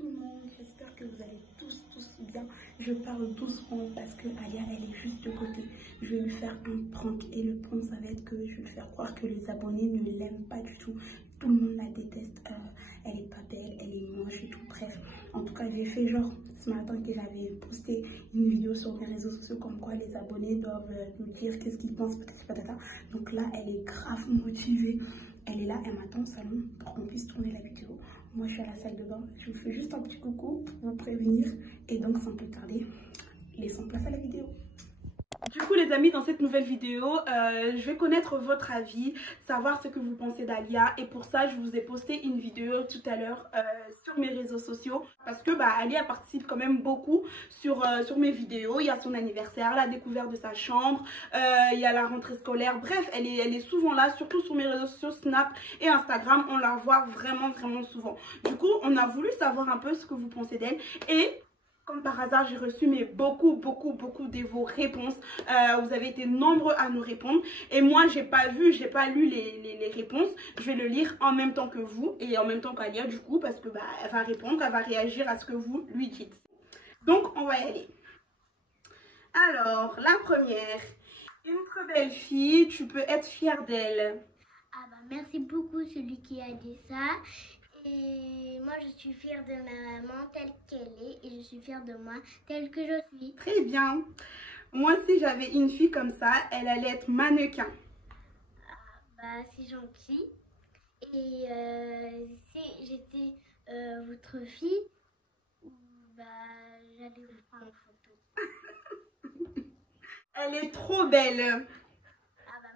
tout le monde, j'espère que vous allez tous bien. Je parle doucement parce que Alia elle est juste de côté. Je vais lui faire un prank et le prank ça va être que je vais lui faire croire que les abonnés ne l'aiment pas du tout. Tout le monde la déteste, elle est pas belle, elle est moche et tout, bref. En tout cas j'ai fait genre ce matin que j'avais posté une vidéo sur mes réseaux sociaux comme quoi les abonnés doivent nous dire qu'est-ce qu'ils pensent, patata. Donc là elle est grave motivée. Elle est là, elle m'attend au salon pour qu'on puisse tourner la vidéo. Moi, je suis à la salle de bain. Je vous fais juste un petit coucou pour vous prévenir. Et donc, sans plus tarder, laissons place à la vidéo. Du coup les amis, dans cette nouvelle vidéo, je vais connaître votre avis, savoir ce que vous pensez d'Alia. Et pour ça, je vous ai posté une vidéo tout à l'heure sur mes réseaux sociaux. Parce que Alia participe quand même beaucoup sur mes vidéos. Il y a son anniversaire, la découverte de sa chambre, il y a la rentrée scolaire. Bref, elle est souvent là, surtout sur mes réseaux sociaux Snap et Instagram. On la voit vraiment souvent. Du coup, on a voulu savoir un peu ce que vous pensez d'elle. Et comme par hasard, j'ai reçu beaucoup de vos réponses. Vous avez été nombreux à nous répondre. Et moi, j'ai pas lu les réponses. Je vais le lire en même temps que vous et en même temps qu'Alia du coup, parce que elle va répondre, elle va réagir à ce que vous lui dites. Donc, on va y aller. Alors, la première. Une très belle fille, tu peux être fière d'elle. Ah merci beaucoup celui qui a dit ça. Et moi, je suis fière de ma maman telle qu'elle est et je suis fière de moi telle que je suis. Très bien. Moi, si j'avais une fille comme ça, elle allait être mannequin. C'est gentil. Et si j'étais votre fille, j'allais vous prendre en photo. Elle est trop belle.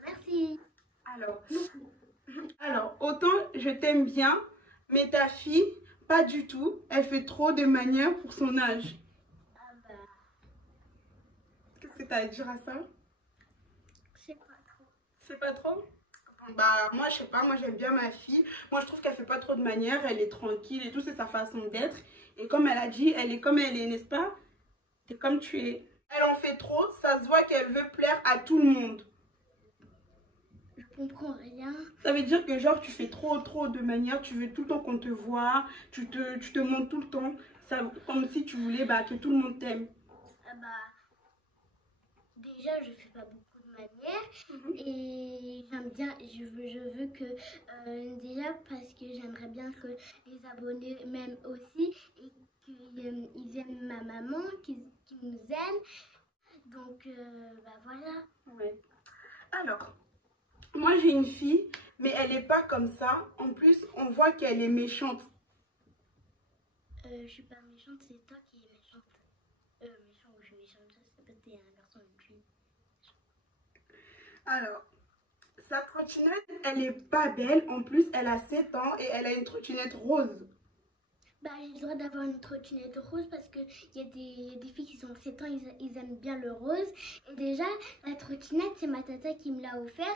Merci. Alors, autant je t'aime bien, mais ta fille, pas du tout. Elle fait trop de manières pour son âge. Qu'est-ce que tu as à dire à ça? Je sais pas trop. C'est pas trop? Moi, je sais pas. Moi, j'aime bien ma fille. Moi, je trouve qu'elle fait pas trop de manières. Elle est tranquille et tout. C'est sa façon d'être. Et comme elle a dit, elle est comme elle est, n'est-ce pas? T'es comme tu es. Elle en fait trop. Ça se voit qu'elle veut plaire à tout le monde. Je comprends rien. Ça veut dire que genre tu fais trop de manières, tu veux tout le temps qu'on te voit, tu te montres tout le temps, ça, comme si tu voulais que tout le monde t'aime. Déjà je fais pas beaucoup de manières et j'aime bien, je veux que déjà parce que j'aimerais bien que les abonnés m'aiment aussi et qu'ils aiment ma maman, qu'ils nous aiment. Donc voilà. Ouais. Alors. Moi, j'ai une fille, mais elle n'est pas comme ça. En plus, on voit qu'elle est méchante. Je suis pas méchante, c'est toi qui es méchante. Méchant ou je suis méchante, c'est peut-être un garçon ou une fille. Alors, sa trottinette, elle n'est pas belle. En plus, elle a 7 ans et elle a une trottinette rose. J'ai le droit d'avoir une trottinette rose parce qu'il y a des filles qui sont 7 ans, ils aiment bien le rose. Et déjà, la trottinette, c'est ma tata qui me l'a offert.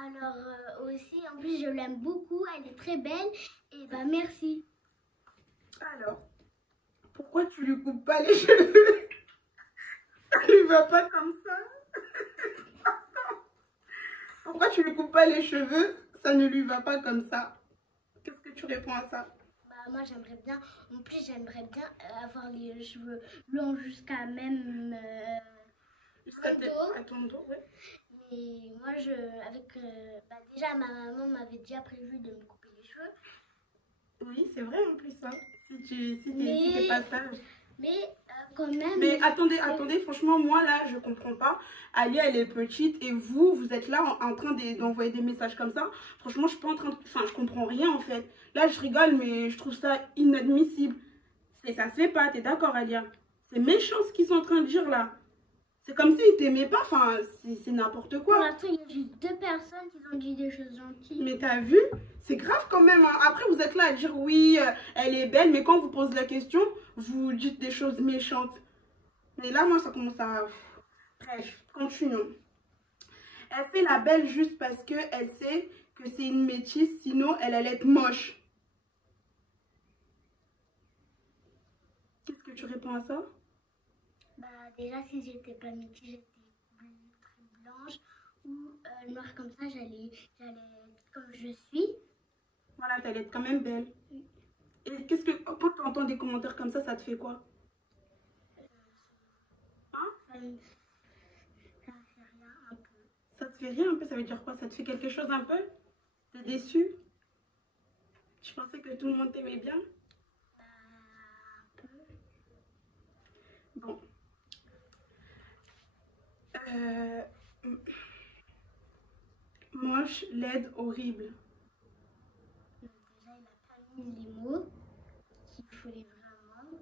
Alors aussi, en plus, je l'aime beaucoup, elle est très belle. Et merci. Alors, pourquoi tu lui coupes pas les cheveux? Ça lui va pas comme ça. Pourquoi tu lui coupes pas les cheveux? Ça ne lui va pas comme ça. Qu'est-ce que tu réponds à ça? Moi j'aimerais bien, en plus j'aimerais bien avoir les cheveux longs jusqu'à même jusqu'à ton dos, ouais. Mais moi déjà ma maman m'avait déjà prévu de me couper les cheveux. Oui, c'est vrai en plus ça. Si t'es pas sage. Mais quand même. Mais attendez, franchement, moi là, je comprends pas. Alia, elle est petite et vous êtes là en train d'envoyer des messages comme ça. Franchement, je suis pas en train de. Enfin, je comprends rien en fait. Là, je rigole, mais je trouve ça inadmissible. Ça se fait pas, t'es d'accord, Alia? C'est méchant ce qu'ils sont en train de dire là. C'est comme s'ils t'aimaient pas, enfin, c'est n'importe quoi. Pour l'instant, il y a juste 2 personnes qui ont dit des choses gentilles. Mais t'as vu? C'est grave quand même. Hein. Après, vous êtes là à dire oui, elle est belle, mais quand on vous pose la question, vous dites des choses méchantes. Mais là, moi, ça commence à... Bref, continuons. Elle fait la belle juste parce qu'elle sait que c'est une métisse, sinon elle allait être moche. Qu'est-ce que tu réponds à ça? Déjà, si j'étais pas métisse, j'étais très blanche ou noire comme ça, j'allais être comme je suis. Voilà, t'allais être quand même belle. Et qu'est-ce que, quand tu entends des commentaires comme ça te fait quoi? Hein? Ça me fait rien un peu. Ça te fait rien un peu, ça veut dire quoi? Ça te fait quelque chose un peu? T'es déçu? Je pensais que tout le monde t'aimait bien. Un peu. Bon. Moche, laide, horrible. Déjà, il a pas mis les mots qu'il voulait vraiment.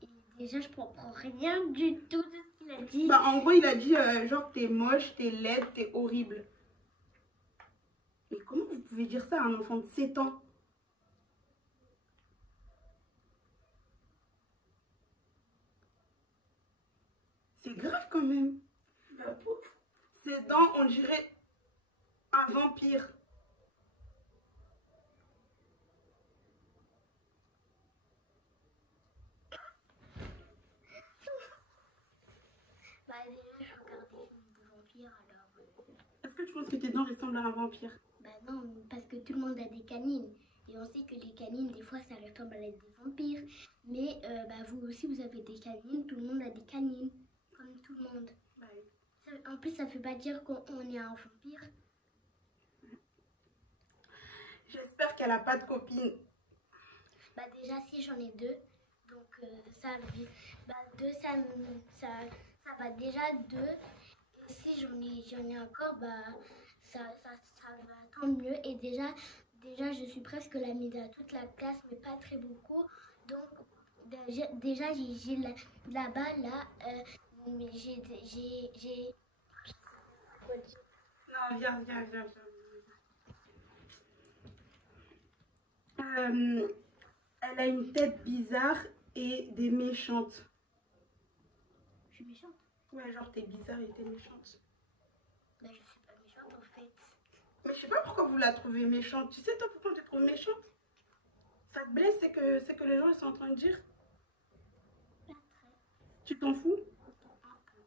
Et déjà, je comprends rien du tout de ce qu'il a dit. Bah, en gros, il a dit genre t'es moche, t'es laide, t'es horrible. Mais comment vous pouvez dire ça à un enfant de 7 ans? C'est grave quand même. La pauvre. Ses dents, on dirait un vampire. Bah, déjà, je regarde des films de vampires alors. Est-ce que tu penses que tes dents ressemblent à un vampire? Bah, non, parce que tout le monde a des canines. Et on sait que les canines, des fois, ça ressemble à des vampires. Mais bah, vous aussi, vous avez des canines. Tout le monde a des canines. Comme tout le monde. Ouais. En plus, ça ne veut pas dire qu'on est un vampire. J'espère qu'elle n'a pas de copine. Bah déjà, si j'en ai 2. Donc bah, 2, ça va déjà 2. Et si j'en ai encore, bah ça va tant mieux. Et déjà, je suis presque l'amie de toute la classe, mais pas très beaucoup. Donc déjà, j'ai là-bas, là, mais j'ai... Non, viens. Elle a une tête bizarre et des méchantes. Je suis méchante? Ouais, genre t'es bizarre et t'es méchante. Bah, je suis pas méchante en fait. Mais je sais pas pourquoi vous la trouvez méchante. Tu sais toi pourquoi tu te trouves méchante? Ça te blesse, c'est que les gens ils sont en train de dire. Pas très. Tu t'en fous? Un peu.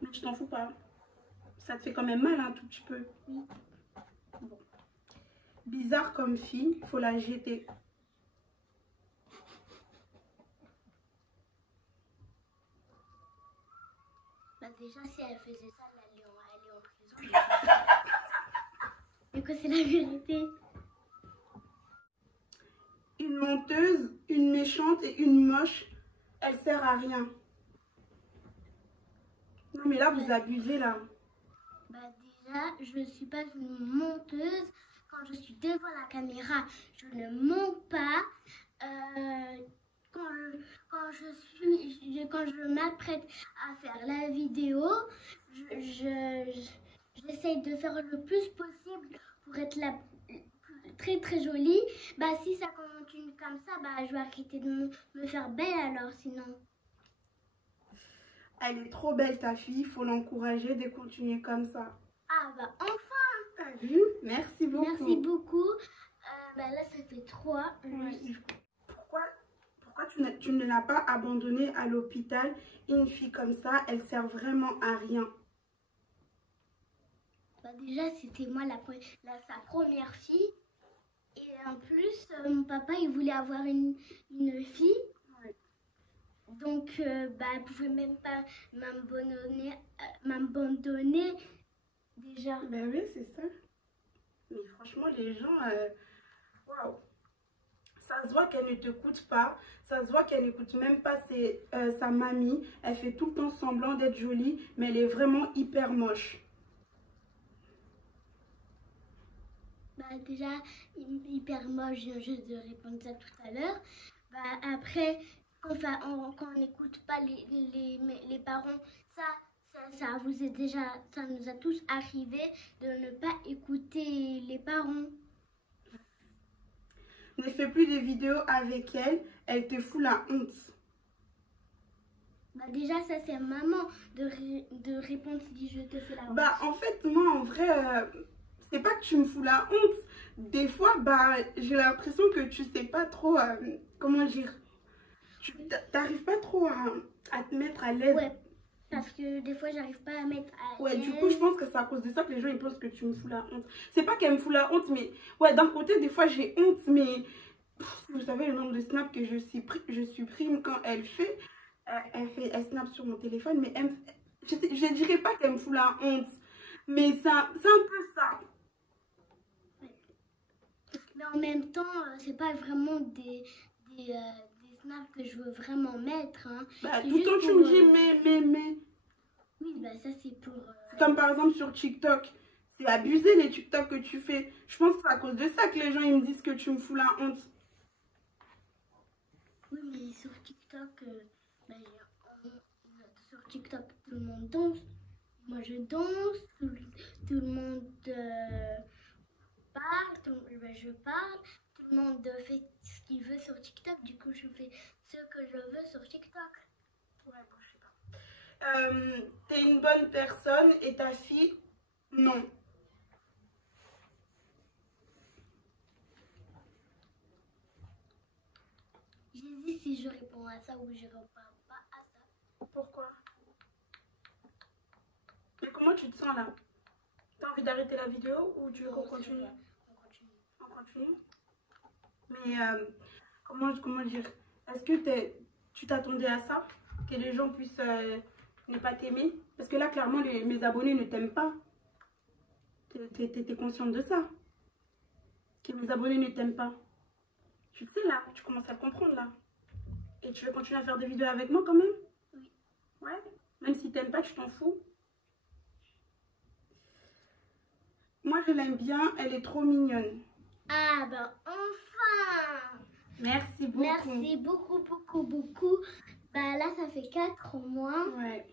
Mais tu t'en fous pas. Ça te fait quand même mal un tout petit peu. Oui. Bon. Bizarre comme fille, faut la jeter. Bah déjà, si elle faisait ça, elle est en prison. Du coup, c'est la vérité. Une menteuse, une méchante et une moche, elle sert à rien. Non mais là, vous abusez là. Bah déjà, je ne suis pas une menteuse. Quand je suis devant la caméra, je ne mens pas. Quand je m'apprête à faire la vidéo, j'essaye de faire le plus possible pour être très très jolie. Bah si ça continue comme ça, bah je vais arrêter de me faire belle alors sinon. Elle est trop belle ta fille, faut l'encourager de continuer comme ça. Ah bah enfin! T'as vu? Merci beaucoup. Merci beaucoup. Bah là ça fait 3. Ouais. Pourquoi tu ne l'as pas abandonnée à l'hôpital? Une fille comme ça, elle sert vraiment à rien. Bah déjà, c'était moi sa première fille. Et en plus, mon papa, il voulait avoir une fille. Ouais. Donc, bah, elle pouvait même pas m'abandonner déjà. Ben oui, c'est ça. Mais franchement, les gens... Waouh! Ça se voit qu'elle ne te coûte pas. Ça se voit qu'elle n'écoute même pas sa mamie. Elle fait tout le temps semblant d'être jolie, mais elle est vraiment hyper moche. Bah déjà, hyper moche, je viens juste de répondre ça tout à l'heure. Bah après, quand on n'écoute pas les parents, ça nous a tous arrivé de ne pas écouter les parents. Ne fais plus de vidéos avec elle, elle te fout la honte. Bah déjà, ça c'est maman de répondre si je te fais la honte. Bah en fait, moi en vrai, c'est pas que tu me fous la honte. Des fois, bah j'ai l'impression que tu sais pas trop, comment dire, tu t'arrives pas trop à te mettre à l'aise. Ouais, parce que des fois j'arrive pas à mettre à l'aise. Ouais, du coup, je pense que c'est à cause de ça que les gens ils pensent que tu me fous la honte. C'est pas qu'elle me fout la honte, mais ouais, d'un côté, des fois j'ai honte, mais Vous savez le nombre de snaps que je supprime quand elle fait. Elle snap sur mon téléphone, mais je ne dirais pas qu'elle me fout la honte. Mais c'est un peu ça. Mais en même temps, c'est pas vraiment des snaps que je veux vraiment mettre. Hein. Bah, tout le temps, tu me dis mais. Oui, bah ça c'est pour... C'est comme par exemple sur TikTok. C'est abusé les TikTok que tu fais. Je pense que c'est à cause de ça que les gens ils me disent que tu me fous la honte. Oui, mais sur TikTok, bah, sur TikTok, tout le monde danse. Moi, je danse. Tout le monde parle. Je parle. Tout le monde fait ce qu'il veut sur TikTok. Du coup, je fais ce que je veux sur TikTok. Ouais, bon, je sais pas. T'es une bonne personne et ta fille, non. J'hésite si je réponds à ça ou je réponds pas à ça. Pourquoi? Mais comment tu te sens là? T'as envie d'arrêter la vidéo ou tu veux qu'on continue? On continue. On continue? Mais comment dire? Est-ce que tu t'attendais à ça? Que les gens puissent ne pas t'aimer? Parce que là, clairement, mes abonnés ne t'aiment pas. T'es consciente de ça? Que mes abonnés ne t'aiment pas. Tu sais là, tu commences à le comprendre là. Et tu veux continuer à faire des vidéos avec moi quand même? Oui. Ouais? Même si t'aimes pas, tu t'en fous? Moi, je l'aime bien, elle est trop mignonne. Ah ben enfin! Merci beaucoup. Merci beaucoup. Bah là, ça fait 4 mois. Ouais.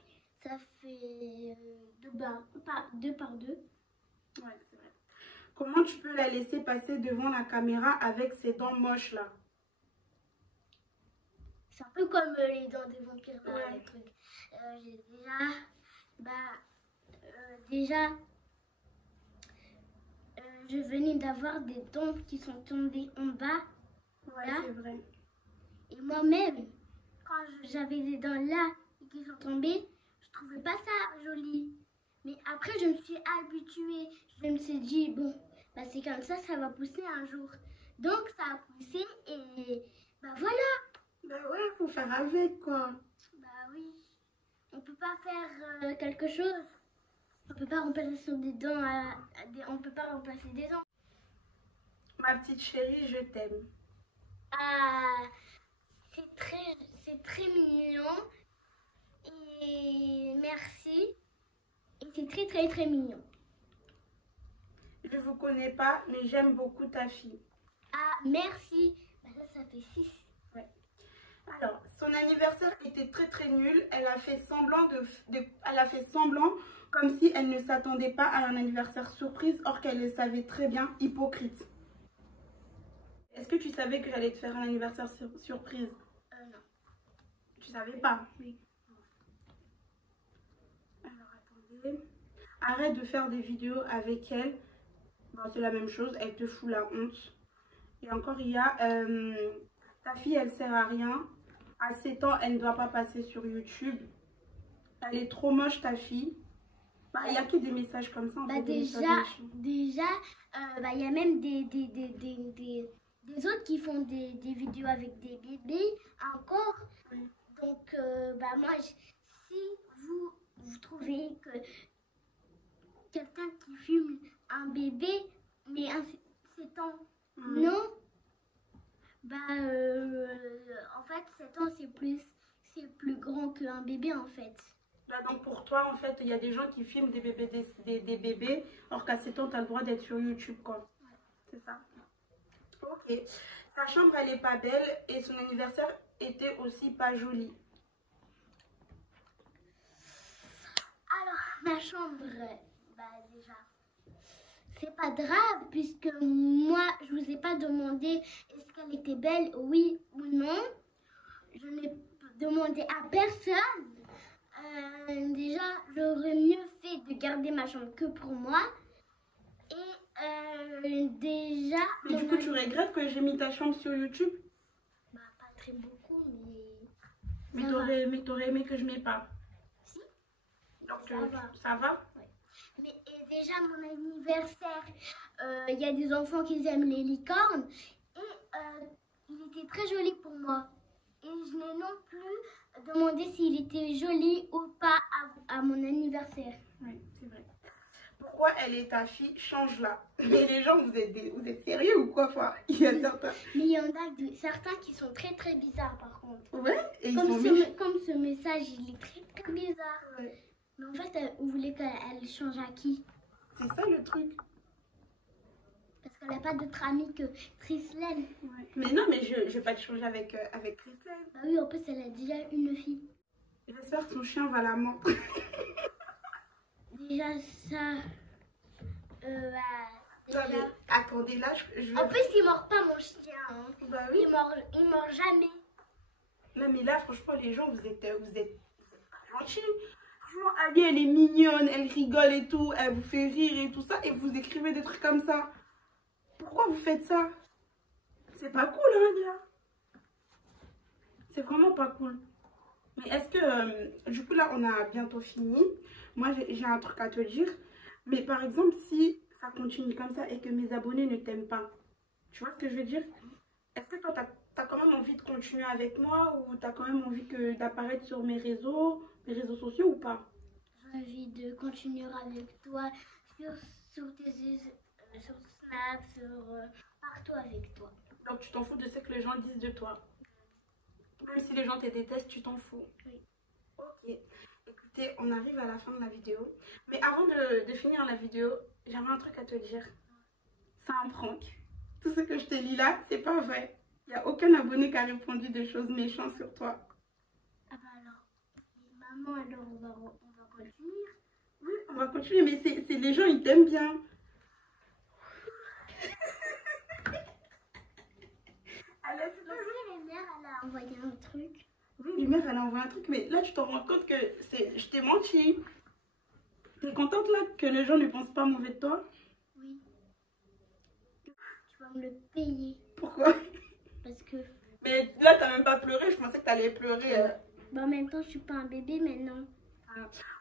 Ça fait 2 par 2. Ouais, c'est vrai. Comment tu peux la laisser passer devant la caméra avec ses dents moches là? C'est un peu comme les dents des vampires là, Ouais. les trucs. Déjà, je venais d'avoir des dents qui sont tombées en bas. Ouais, là. c'est vrai. Et moi-même, quand j'avais des dents là et qui sont tombées, je trouvais pas ça joli. Mais après, je me suis habituée. Je me suis dit, bon, bah, c'est comme ça va pousser un jour. Donc, ça a poussé et bah voilà. Bah ouais, faut faire avec quoi. Bah oui. On peut pas faire quelque chose. On peut pas remplacer des dents on peut pas remplacer des dents. Ma petite chérie, je t'aime. Ah, c'est très mignon. Et merci. Et c'est très mignon. Je vous connais pas, mais j'aime beaucoup ta fille. Ah, merci. Bah ça fait 6. Ouais. Alors, son anniversaire était très nul. Elle a fait semblant elle a fait semblant comme si elle ne s'attendait pas à un anniversaire surprise, or qu'elle le savait très bien, hypocrite. Est-ce que tu savais que j'allais te faire un anniversaire surprise? Non. Tu savais pas? Oui. Alors, attendez. Arrête de faire des vidéos avec elle. Bon, c'est la même chose, elle te fout la honte. Et encore, il y a... ta fille, elle sert à rien. À 7 ans, elle ne doit pas passer sur YouTube. Elle est trop moche, ta fille. Bah, il n'y a que des messages comme ça. Bah déjà, il y a même des autres qui font des vidéos avec des bébés encore. Oui. Donc, moi, si vous trouvez que quelqu'un qui filme un bébé, mais à 7 ans, non, en fait, 7 ans, c'est plus grand qu'un bébé, en fait. Bah, donc pour toi, en fait, il y a des gens qui filment des bébés, or qu'à 7 ans, tu as le droit d'être sur YouTube, quoi. Ouais. C'est ça. Ok. Sa chambre, elle est pas belle et son anniversaire était aussi pas joli. Alors, ma chambre, déjà, c'est pas grave puisque moi, je vous ai pas demandé est-ce qu'elle était belle, oui ou non. Je n'ai demandé à personne. Déjà, j'aurais mieux fait de garder ma chambre que pour moi. Et déjà... Mais du coup, tu regrettes que j'ai mis ta chambre sur YouTube? Bah, pas très beaucoup, mais... Mais t'aurais aimé que je mette pas? Si. Donc, ça va. Ouais. Mais déjà, mon anniversaire, il y a des enfants qui aiment les licornes. Et il était très joli pour moi. Et je n'ai non plus demandé s'il était joli ou pas à mon anniversaire. Oui, c'est vrai. Pourquoi elle est ta fille? Change-la. Mais les gens, vous êtes sérieux ou quoi? Enfin, il y a certains. Mais il y en a certains qui sont très très bizarres par contre. Ouais, et ils Comme, sont méchants. comme ce message, il est très très bizarre. Ouais. Mais en fait, vous voulez qu'elle change à qui? C'est ça le truc. Parce qu'elle n'a pas d'autre amie que Chrislène. Ouais. Mais non, mais je vais pas te changer avec Christelle. Bah oui, en plus, elle a déjà une fille. J'espère que son chien va la mordre. Déjà ça. Non, mais attendez, là, je vais... En plus, il mord pas mon chien. Hein. Bah oui. Il mord jamais. Non, mais là, franchement, les gens, vous êtes pas gentils. Franchement, Ali, elle est mignonne, elle rigole et tout, elle vous fait rire et tout ça, et vous écrivez des trucs comme ça. Pourquoi vous faites ça? C'est pas cool, hein, Alia? C'est vraiment pas cool. Mais est-ce que, du coup, là, on a bientôt fini. Moi, j'ai un truc à te dire. Mais par exemple, si ça continue comme ça et que mes abonnés ne t'aiment pas, tu vois ce que je veux dire? Est-ce que toi, t'as quand même envie de continuer avec moi ou t'as quand même envie d'apparaître sur mes réseaux sociaux ou pas? J'ai envie de continuer avec toi sur Snap, partout avec toi. Donc tu t'en fous de ce que les gens disent de toi? Même si les gens te détestent, tu t'en fous? Oui. Ok. Écoutez, on arrive à la fin de la vidéo. Mais avant de finir la vidéo, j'avais un truc à te dire. C'est un prank. Tout ce que je t'ai dit là, c'est pas vrai. Il n'y a aucun abonné qui a répondu des choses méchantes sur toi. Ah bah alors, maman, alors on va continuer. Oui, on va continuer, mais c'est les gens, ils t'aiment bien. La mère, elle a envoyé un truc. Oui, Lumière, elle a envoyé un truc, mais là, tu t'en rends compte que je t'ai menti. T'es contente là que les gens ne pensent pas mauvais de toi? Oui. Tu vas me le payer. Pourquoi? Parce que... Mais là, t'as même pas pleuré, je pensais que t'allais pleurer. Bah, en même temps, je suis pas un bébé maintenant.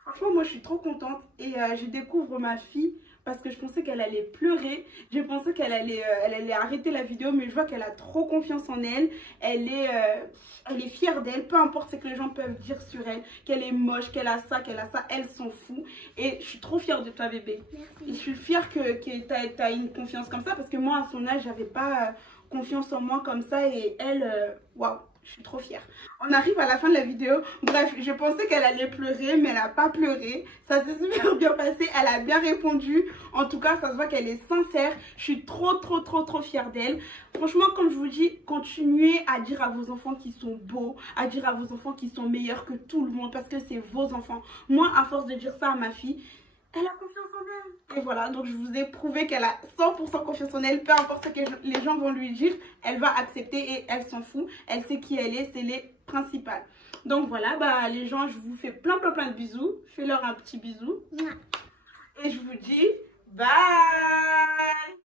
Franchement, moi, je suis trop contente et je découvre ma fille parce que je pensais qu'elle allait pleurer. Je pensais qu'elle allait arrêter la vidéo, mais je vois qu'elle a trop confiance en elle. Elle est fière d'elle, peu importe ce que les gens peuvent dire sur elle, qu'elle est moche, qu'elle a ça, elle s'en fout. Et je suis trop fière de toi, bébé. Merci. Et je suis fière que t'as une confiance comme ça parce que moi, à son âge, j'avais pas confiance en moi comme ça et elle, waouh. Je suis trop fière. On arrive à la fin de la vidéo. Bref, je pensais qu'elle allait pleurer, mais elle n'a pas pleuré. Ça s'est super bien passé. Elle a bien répondu. En tout cas, ça se voit qu'elle est sincère. Je suis trop fière d'elle. Franchement, comme je vous dis, continuez à dire à vos enfants qu'ils sont beaux, à dire à vos enfants qu'ils sont meilleurs que tout le monde, parce que c'est vos enfants. Moi, à force de dire ça à ma fille, elle a confiance en elle. Et voilà, donc je vous ai prouvé qu'elle a 100% confiance en elle. Peu importe ce que les gens vont lui dire, elle va accepter et elle s'en fout. Elle sait qui elle est, c'est les principales. Donc voilà, bah les gens, je vous fais plein de bisous. Fais-leur un petit bisou. Mouah. Et je vous dis bye.